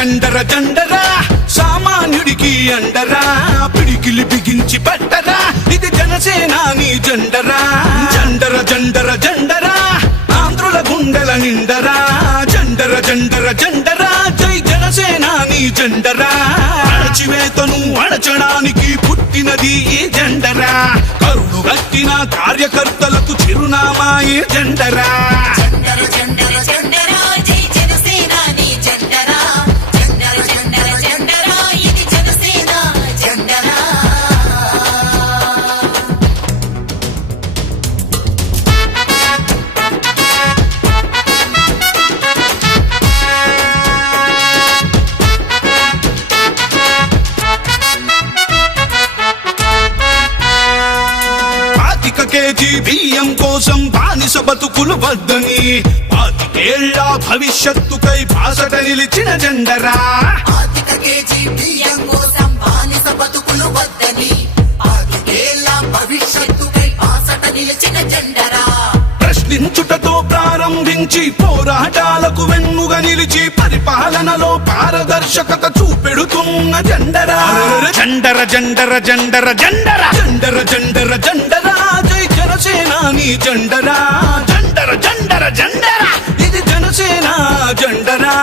జండర జండర సామాన్యుడికి అండరా పిడికిలి బిగించి పట్టరా ఇది జనసేనాని జెండరా జండర జండర జండరా ఆంధ్రుల గుండెల నిండరా జండర జండర జండరా జై జనసేనాని జెండరా అణచివేతను అణచడానికి పుట్టినది ఈ జెండరా కరుడు గట్టిన కార్యకర్తలకు చిరునామా ఈ జెండరా కేజీ బియ్యం కోసం బానిస బతుకులు వద్దని 25 ఏళ్ల భవిష్యత్తుకై బాసట నిలిచిన జెండరా ప్రశ్నించుటతో ప్రారంభించి పోరాటాలకు వెన్నుగా నిలిచి పరిపాలనలో పారదర్శకత చూపెడుతున్న జెండరా జండర జండర జండర జండర జండర జండర జండరా జై జనసేనాని జెండరా జండర జండర జండర ఇది జనసేన జెండరా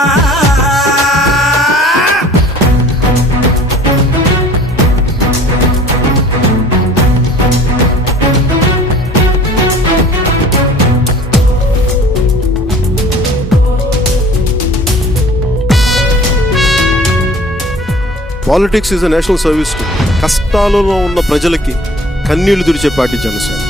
politics is a national service. కష్టాలలో ఉన్న ప్రజలకి కన్నీళ్లు తుడిచే పార్టీ జనసేన.